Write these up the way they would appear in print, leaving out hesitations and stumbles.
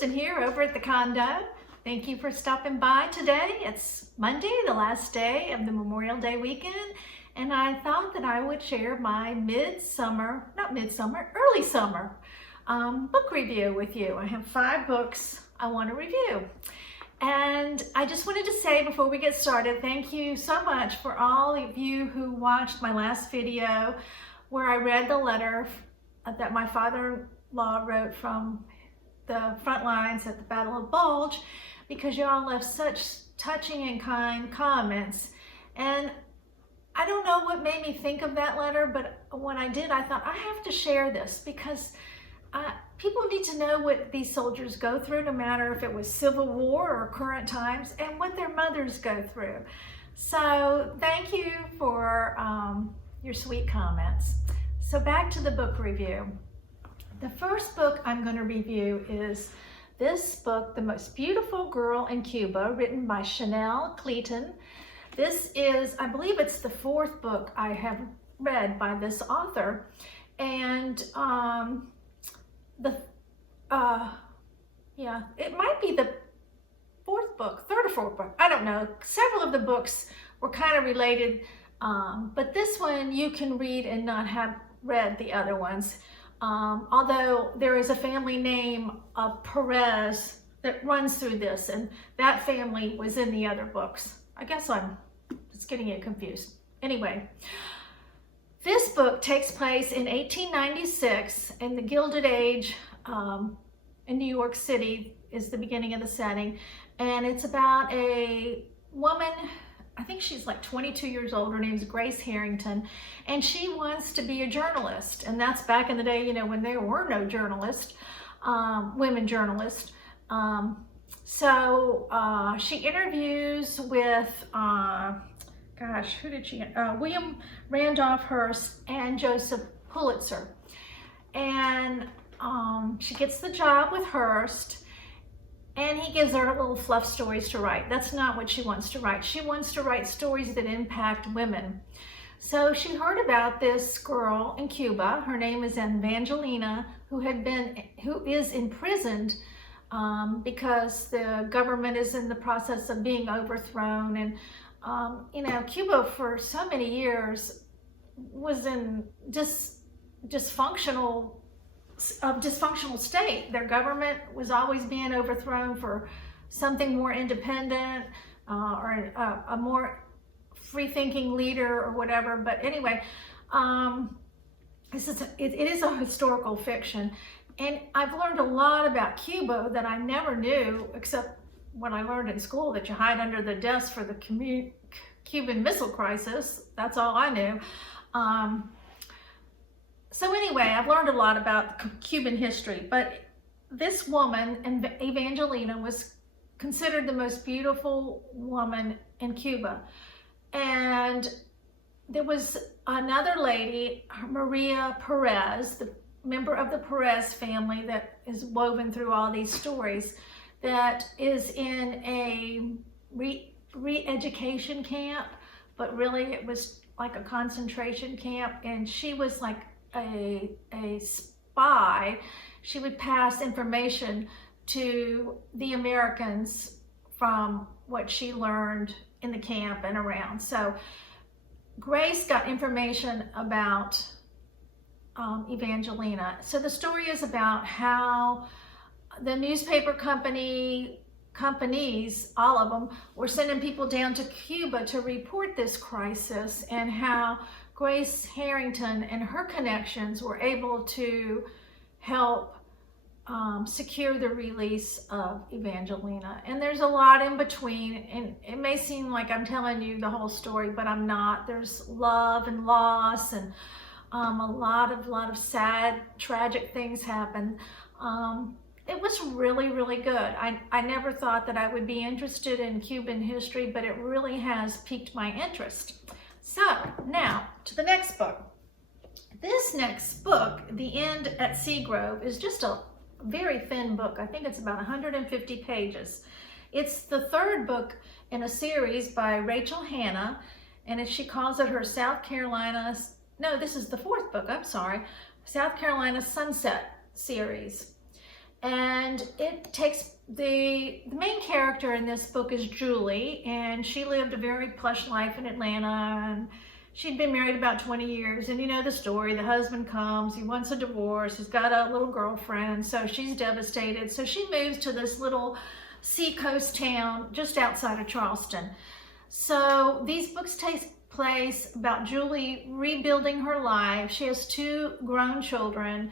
Woodson here over at the condo. Thank you for stopping by today. It's Monday, the last day of the Memorial Day weekend, and I thought that I would share my early summer book review with you. I have 5 books I want to review. And I just wanted to say before we get started, thank you so much for all of you who watched my last video where I read the letter that my father-in-law wrote from the front lines at the Battle of Bulge, because y'all left such touching and kind comments. And I don't know what made me think of that letter, but when I did, I thought I have to share this because people need to know what these soldiers go through, no matter if it was Civil War or current times, and what their mothers go through. So thank you for your sweet comments. So back to the book review. The first book I'm going to review is this book, The Most Beautiful Girl in Cuba, written by Cleeton. This is, I believe it's the 4th book I have read by this author. And it might be the 4th book, 3rd or 4th book, I don't know. Several of the books were kind of related, but this one you can read and not have read the other ones. Although there is a family name of Perez that runs through this, and that family was in the other books. I guess I'm just getting it confused. Anyway, this book takes place in 1896 in the Gilded Age in New York City is the beginning of the setting, and it's about a woman, I think she's like 22 years old. Her name's Grace Harrington, and she wants to be a journalist. And that's back in the day, you know, when there were no journalists, women journalists. So she interviews with, William Randolph Hearst and Joseph Pulitzer. And she gets the job with Hearst. And he gives her little fluff stories to write. That's not what she wants to write. She wants to write stories that impact women. So she heard about this girl in Cuba. Her name is Evangelina, who is imprisoned because the government is in the process of being overthrown. And you know, Cuba for so many years was in dysfunctional state. Their government was always being overthrown for something more independent or a more free-thinking leader or whatever. But anyway, it is a historical fiction, and I've learned a lot about Cuba that I never knew, except what I learned in school, that you hide under the desk for the Cuban Missile Crisis. That's all I knew. So anyway, I've learned a lot about Cuban history, but this woman, Evangelina, was considered the most beautiful woman in Cuba. And there was another lady, Maria Perez, the member of the Perez family that is woven through all these stories, that is in a re-education camp, but really it was like a concentration camp, and she was like a spy. She would pass information to the Americans from what she learned in the camp and around. So Grace got information about Evangelina. So the story is about how the newspaper companies, all of them, were sending people down to Cuba to report this crisis, and how Grace Harrington and her connections were able to help secure the release of Evangelina. And there's a lot in between, and it may seem like I'm telling you the whole story, but I'm not. There's love and loss, and a lot of sad, tragic things happen. It was really, really good. I never thought that I would be interested in Cuban history, but it really has piqued my interest. So now to the next book. This next book, The End at Seagrove, is just a very thin book. I think it's about 150 pages. It's the 3rd book in a series by Rachel Hanna, and she calls it her South Carolina, no, this is the 4th book, I'm sorry, South Carolina Sunset series. And it takes the main character in this book is Julie, and she lived a very plush life in Atlanta, and she'd been married about 20 years. And you know the story, the husband comes, he wants a divorce, he's got a little girlfriend, so she's devastated. So she moves to this little seacoast town just outside of Charleston. So these books take place about Julie rebuilding her life. She has 2 grown children,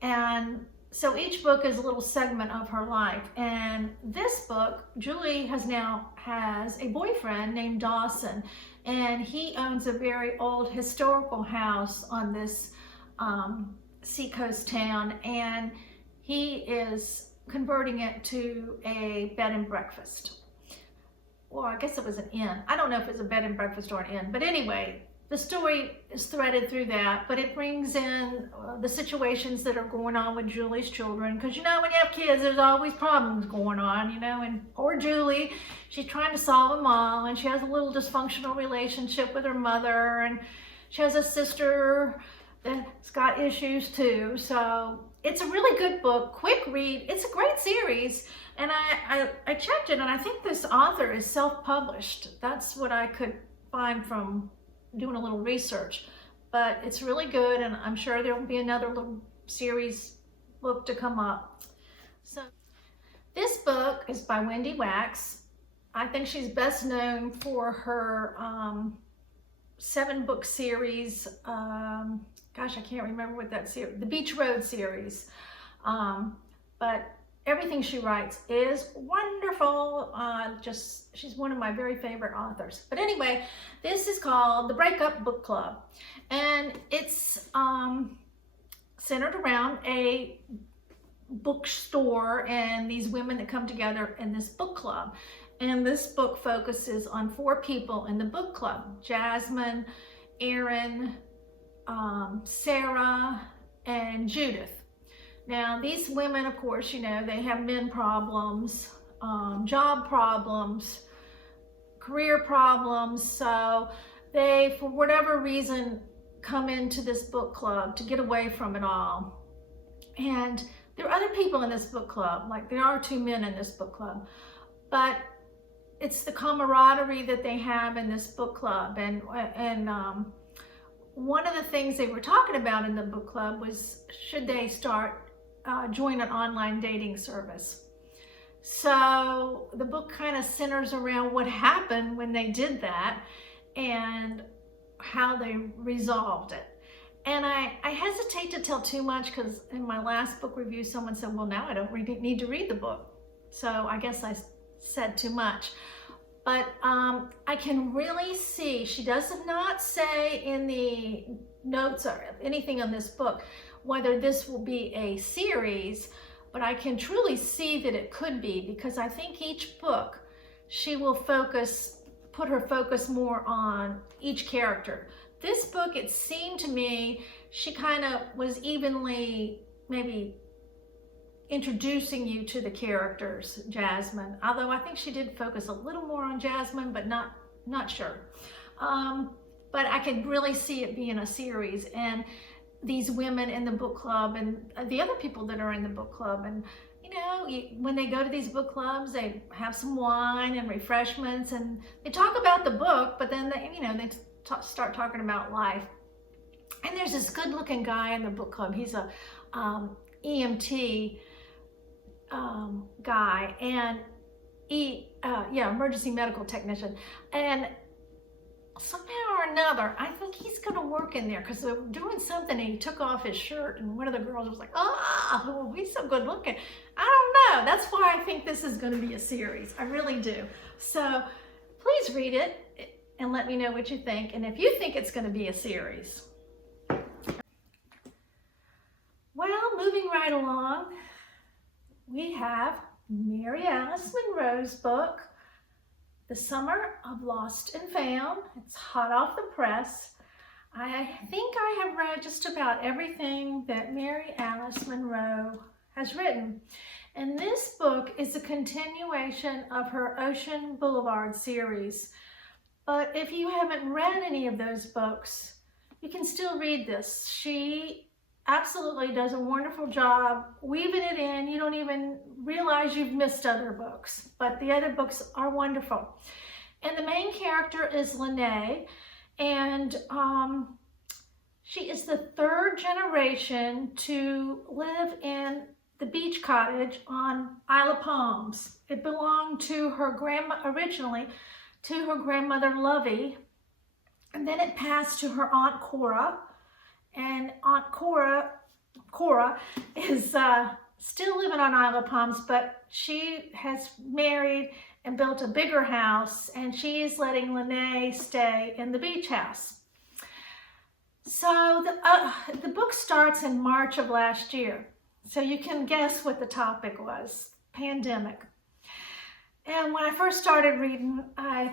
and so each book is a little segment of her life. And this book, Julie now has a boyfriend named Dawson, and he owns a very old historical house on this seacoast town, and he is converting it to a bed and breakfast. Well, I guess it was an inn. I don't know if it's a bed and breakfast or an inn, but anyway, the story is threaded through that, but it brings in the situations that are going on with Julie's children. Because you know, when you have kids, there's always problems going on, you know, and poor Julie, she's trying to solve them all, and she has a little dysfunctional relationship with her mother, and she has a sister that's got issues too. So it's a really good book, quick read. It's a great series, and I checked it, and I think this author is self-published. That's what I could find from doing a little research, but it's really good, and I'm sure there will be another little series book to come up. So this book is by Wendy Wax. I think she's best known for her 7-book series. Gosh, I can't remember what that series, the Beach Road series. But everything she writes is wonderful. She's one of my very favorite authors. But anyway, this is called The Breakup Book Club. And it's centered around a bookstore and these women that come together in this book club. And this book focuses on 4 people in the book club: Jasmine, Erin, Sarah, and Judith. Now, these women, of course, you know, they have men problems, job problems, career problems. So they, for whatever reason, come into this book club to get away from it all. And there are other people in this book club, like there are 2 men in this book club, but it's the camaraderie that they have in this book club. And one of the things they were talking about in the book club was, should they join an online dating service? So the book kind of centers around what happened when they did that and how they resolved it. And I hesitate to tell too much, because in my last book review, someone said, well, now I don't need to read the book. So I guess I said too much. But I can really see, she does not say in the notes or anything on this book whether this will be a series, but I can truly see that it could be, because I think each book she will put her focus more on each character. This book, it seemed to me, she kind of was evenly maybe introducing you to the characters, Jasmine, although I think she did focus a little more on Jasmine, but not sure. But I could really see it being a series, and these women in the book club and the other people that are in the book club. And you know, when they go to these book clubs, they have some wine and refreshments, and they talk about the book, but then they start talking about life. And there's this good-looking guy in the book club. He's a EMT guy, and emergency medical technician. And somehow or another, I think he's going to work in there, because they're doing something and he took off his shirt, and one of the girls was like, oh, he's so good looking. I don't know. That's why I think this is going to be a series. I really do. So please read it and let me know what you think, and if you think it's going to be a series. Well, moving right along, we have Mary Alice Monroe's book, The Summer of Lost and Found. It's hot off the press. I think I have read just about everything that Mary Alice Monroe has written. And this book is a continuation of her Ocean Boulevard series. But if you haven't read any of those books, you can still read this. She absolutely does a wonderful job weaving it in. You don't even realize you've missed other books, but the other books are wonderful. And the main character is Lene, and she is the third generation to live in the beach cottage on Isle of Palms. It belonged to her originally to her grandmother Lovey, and then it passed to her Aunt Cora. And Aunt Cora is still living on Isle of Palms, but she has married and built a bigger house, and she's letting Lene stay in the beach house. So the book starts in March of last year. So you can guess what the topic was, pandemic. And when I first started reading, I'm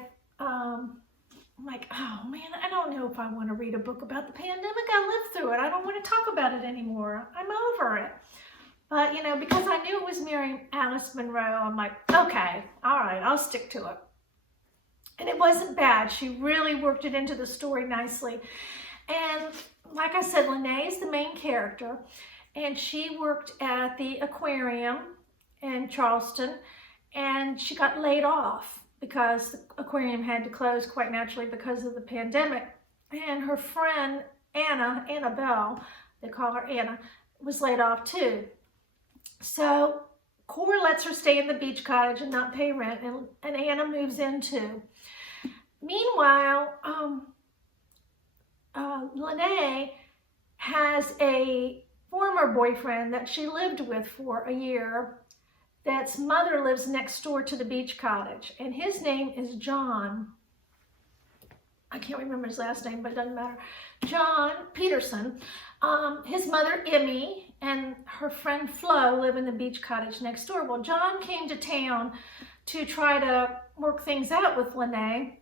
like, oh man, I don't know if I want to read a book about the pandemic. I lived through it. I don't want to talk about it anymore. I'm over it. But, you know, because I knew it was Mary Alice Monroe, I'm like, okay, all right, I'll stick to it. And it wasn't bad. She really worked it into the story nicely. And like I said, Lene is the main character, and she worked at the aquarium in Charleston, and she got laid off because the aquarium had to close quite naturally because of the pandemic. And her friend, Annabelle, they call her Anna, was laid off too. So Cora lets her stay in the beach cottage and not pay rent, and Anna moves in too. Meanwhile, Lene has a former boyfriend that she lived with for a year, that's mother lives next door to the beach cottage, and his name is John. I can't remember his last name, but it doesn't matter. John Peterson. His mother, Emmy, and her friend Flo live in the beach cottage next door. Well, John came to town to try to work things out with Lene,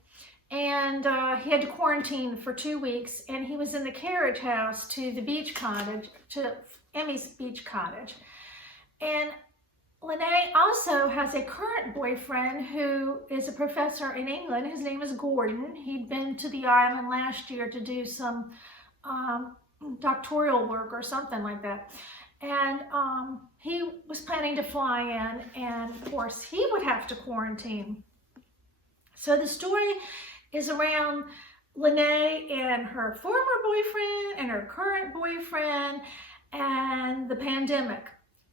and he had to quarantine for 2 weeks, and he was in the carriage house to the beach cottage, to Emmy's beach cottage. And Lene also has a current boyfriend who is a professor in England. His name is Gordon. He'd been to the island last year to do some doctoral work or something like that. And he was planning to fly in, and of course he would have to quarantine. So the story is around Lene and her former boyfriend and her current boyfriend and the pandemic.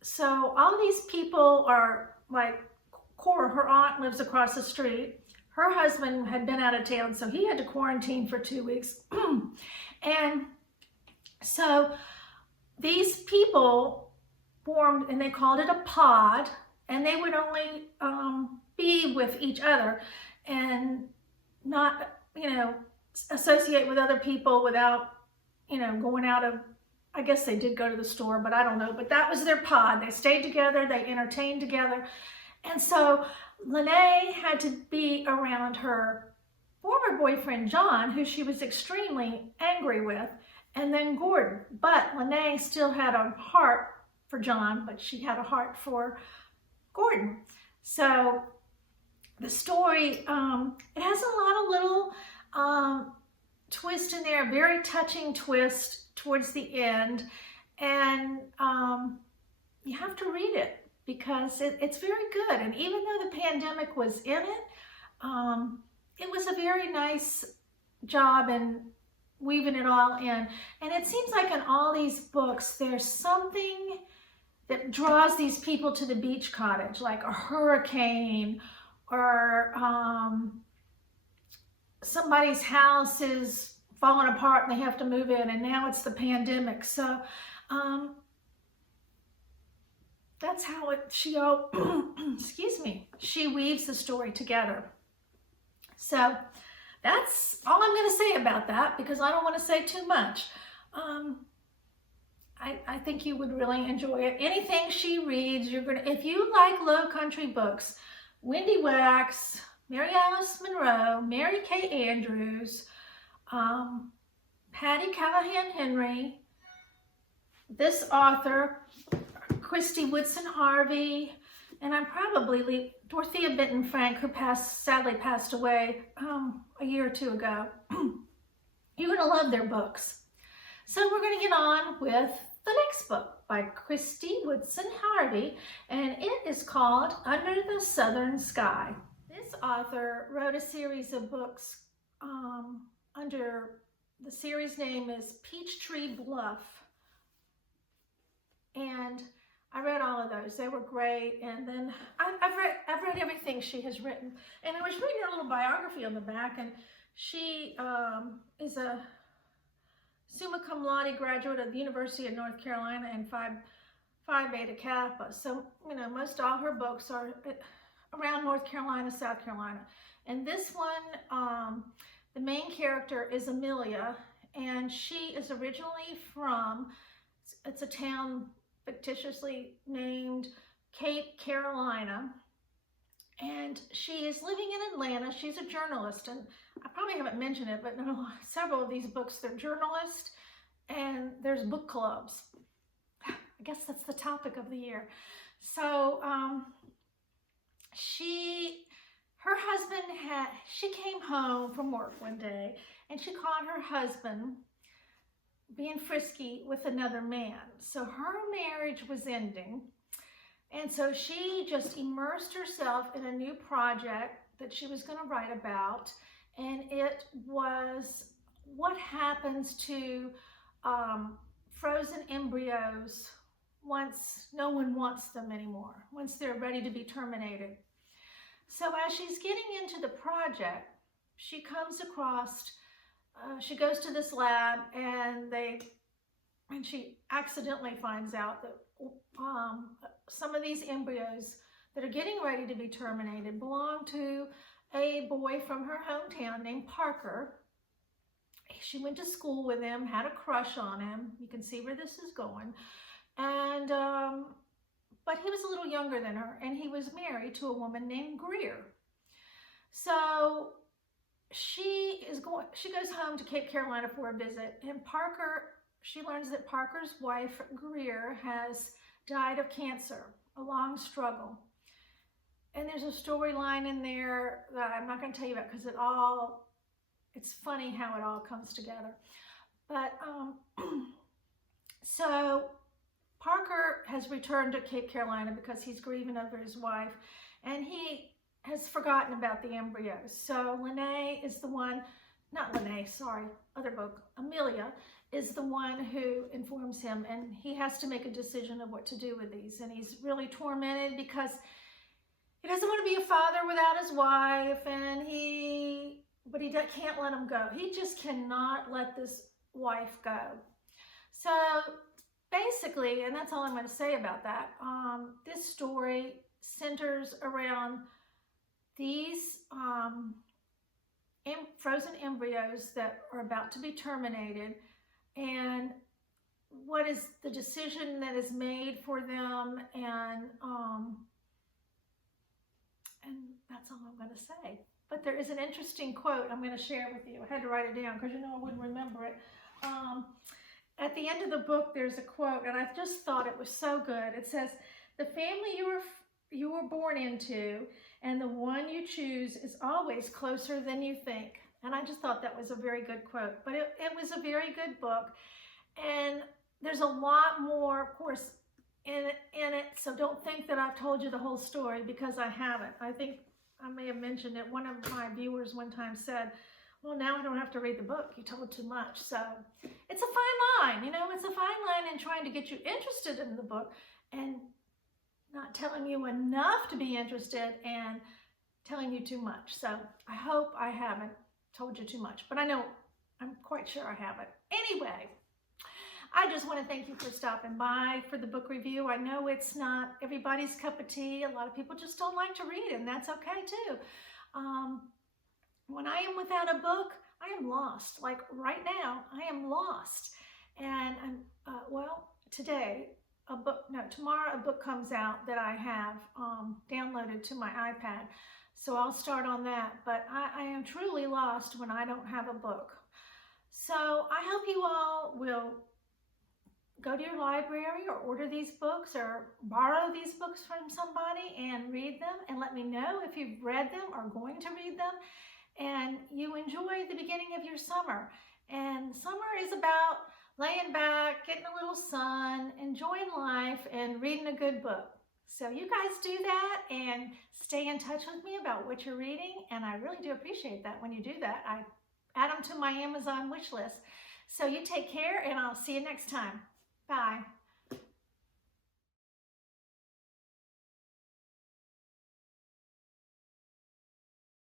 So all these people are like, Cora, her aunt lives across the street. Her husband had been out of town, so he had to quarantine for 2 weeks. And so these people formed, and they called it a pod, and they would only be with each other and not, you know, associate with other people without, you know, going out of, I guess they did go to the store, but I don't know. But that was their pod. They stayed together, they entertained together. And so Lene had to be around her former boyfriend, John, who she was extremely angry with, and then Gordon. But Lene still had a heart for John, but she had a heart for Gordon. So the story, it has a lot of little twist in there, very touching twist towards the end, and you have to read it because it's very good. And even though the pandemic was in it, it was a very nice job in weaving it all in. And it seems like in all these books, there's something that draws these people to the beach cottage, like a hurricane, or somebody's house is falling apart and they have to move in, and now it's the pandemic. So that's how excuse me, she weaves the story together. So that's all I'm going to say about that, because I don't want to say too much. I think you would really enjoy it. Anything she reads, you're gonna, if you like low country books, Wendy Wax, Mary Alice Monroe, Mary Kay Andrews, Patty Callahan Henry, this author, Kristy Woodson Harvey, and I'm probably Dorothea Benton Frank, who sadly passed away a year or two ago. You're going to love their books. So we're going to get on with the next book by Kristy Woodson Harvey, and it is called Under the Southern Sky. This author wrote a series of books under the series name is Peachtree Bluff, and I read all of those. They were great, and then I've read everything she has written, and I was reading her little biography on the back, and she is a summa cum laude graduate of the University of North Carolina and Phi Beta Kappa. So, you know, most all her books are around North Carolina, South Carolina. And this one, the main character is Amelia, and she is originally from, it's a town fictitiously named Cape Carolina, and she is living in Atlanta. She's a journalist, and I probably haven't mentioned it, but no, several of these books, they're journalists, and there's book clubs. I guess that's the topic of the year. So her husband she came home from work one day, and she caught her husband being frisky with another man. So her marriage was ending, and so she just immersed herself in a new project that she was going to write about, and it was what happens to frozen embryos once no one wants them anymore, once they're ready to be terminated. So as she's getting into the project, she comes across, she goes to this lab, and she accidentally finds out that some of these embryos that are getting ready to be terminated belong to a boy from her hometown named Parker. She went to school with him, had a crush on him. You can see where this is going. And but he was a little younger than her, and he was married to a woman named Greer. So she goes home to Cape Carolina for a visit, and she learns that Parker's wife, Greer, has died of cancer, a long struggle. And there's a storyline in there that I'm not going to tell you about because it's funny how it all comes together. But so Parker has returned to Cape Carolina because he's grieving over his wife, and he has forgotten about the embryos. So Lene is the one, not Lene, sorry, other book, Amelia is the one who informs him, and he has to make a decision of what to do with these. And he's really tormented because he doesn't want to be a father without his wife, but he can't let him go. He just cannot let this wife go. So basically, and that's all I'm going to say about that, this story centers around these frozen embryos that are about to be terminated, and what is the decision that is made for them, and that's all I'm going to say. But there is an interesting quote I'm going to share with you. I had to write it down because you know I wouldn't remember it. At the end of the book, there's a quote, and I just thought it was so good. It says, "The family you were born into and the one you choose is always closer than you think." And I just thought that was a very good quote. But it was a very good book, and there's a lot more, of course, in it. So don't think that I've told you the whole story, because I haven't. I think I may have mentioned it. One of my viewers one time said, "Well, now I don't have to read the book. You told too much." So it's a fine line, you know, it's a fine line in trying to get you interested in the book and not telling you enough to be interested and telling you too much. So I hope I haven't told you too much, but I'm quite sure I haven't. Anyway, I just want to thank you for stopping by for the book review. I know it's not everybody's cup of tea. A lot of people just don't like to read, and that's okay too. When I am without a book, I am lost. Like right now, I am lost. And tomorrow a book comes out that I have downloaded to my iPad. So I'll start on that. But I am truly lost when I don't have a book. So I hope you all will go to your library or order these books or borrow these books from somebody and read them, and let me know if you've read them or going to read them, and you enjoy the beginning of your summer. And summer is about laying back, getting a little sun, enjoying life, and reading a good book. So you guys do that and stay in touch with me about what you're reading, and I really do appreciate that when you do that. I add them to my Amazon wish list. So you take care, and I'll see you next time. Bye.